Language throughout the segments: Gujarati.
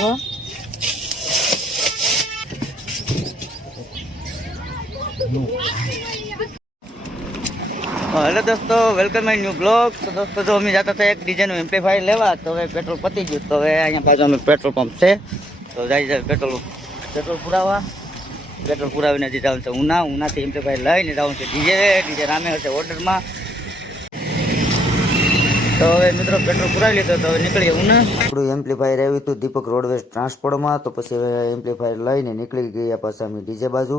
છો? હેલો દોસ્તો, વેલકમ માય ન્યૂ બ્લોગ. તો દોસ્તો જો અમે જતા હતા એક ડીજેનું એમ્પ્લીફાયર લેવા, તો હવે પેટ્રોલ પતી ગયું. તો હવે અહીંયા બાજુ અમે પેટ્રોલ પંપ છે, તો જાય પેટ્રોલ પુરાવા. પેટ્રોલ પુરાવીને હજી જવાનું છે ઉનાથી એમ્પ્લીફાયર લઈને જવાનું છે ડીજે રામે હશે ઓર્ડરમાં. તો હવે મિત્રો પેટ્રોલ પુરાવી લીધો, તો હવે નીકળીએ ઉના. આપણું એમ્પ્લીફાયર આવ્યું હતું દીપક રોડવેઝ ટ્રાન્સપોર્ટમાં, તો પછી હવે એમ્પ્લીફાયર લઈને નીકળી ગયા પાછા અમે ડીજે બાજુ.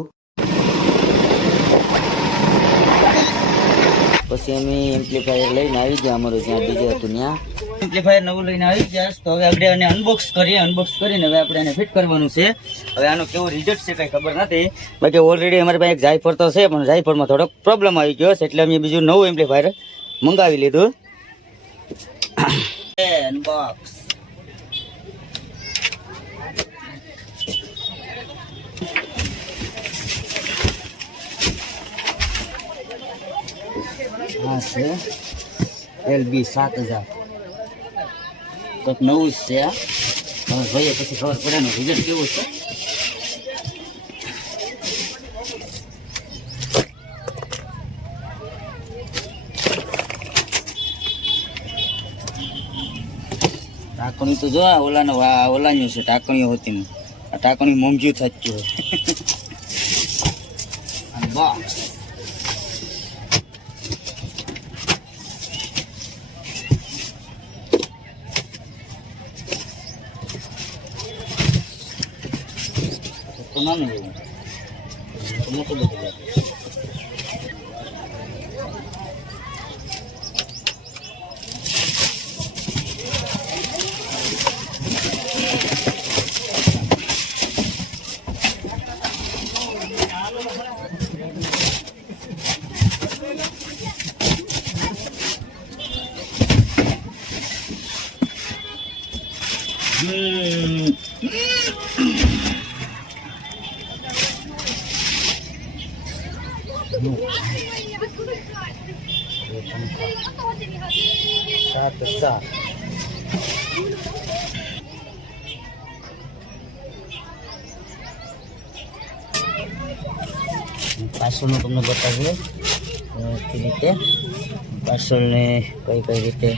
પછી અમે એમ્પ્લીફાયર લઈને આવી ગયા, અમારું જ્યાં ડીજે હતું ત્યાં એમ્પ્લીફાયર નવું લઈને આવી ગયા. તો હવે આપણે એને અનબોક્સ કરીને હવે આપણે એને ફિટ કરવાનું છે. હવે આનું કેવું રિઝલ્ટ છે કઈ ખબર નથી, બાકી ઓલરેડી અમારી પાસે એક જાયફળ તો છે, પણ જાયફળમાં થોડોક પ્રોબ્લેમ આવી ગયો છે, એટલે અમે બીજું નવું એમ્પ્લીફાયર મંગાવી લીધું. અનબોક્સ હા છે LB 7000, કંઈક નવું જ છે. હવે જોઈએ પછી ખબર પડે ને રિઝલ્ટ કેવું છે. ટાંકણી તો જો ઓલાનું છે, ટાંકણીઓ હોતી આ ટાંકણી મોંઘ્યું થતું હોય. બોક્સ તો નાનું જેવું મોટું બધું લાગે. પાછળનું તમને બતાવીએ કઈ રીતે પાછળને કઈ રીતે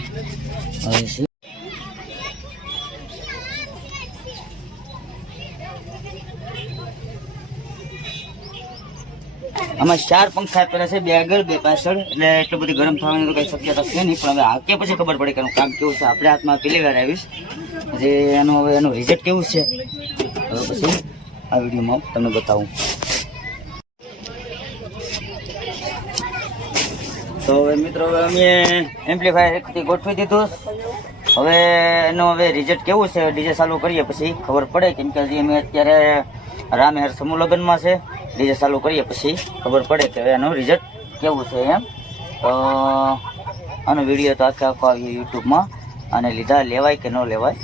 આવે છે. આમાં 4 પંખા આપેલા છે, 2 આગળ 2 પાછળ, એટલે એટલું બધી ગરમ થવાની તો કઈ શક્યતા છે નહીં. પણ હવે આગે પછી ખબર પડે કે એનું કામ કેવું છે. આપણે હાથમાં પહેલી વાર આવીશ જે એનું રિઝલ્ટ કેવું છે, હવે પછી આ વિડીયોમાં તમને બતાવું. તો હવે મિત્રો હવે અમે એમ્પ્લીફાયર એકથી ગોઠવી દીધું. હવે એનું રિઝલ્ટ કેવું છે ડીજે ચાલુ કરીએ પછી ખબર પડે, કેમ કે હજી અમે અત્યારે રામહેર સમૂહ લગ્નમાં છે. ડીજે ચાલુ કરીએ પછી ખબર પડે કે એનું રિઝલ્ટ કેવું છે એમ. તો આનો વિડીયો તો આખો આવી યુટ્યુબમાં, અને લેવાય કે ન લેવાય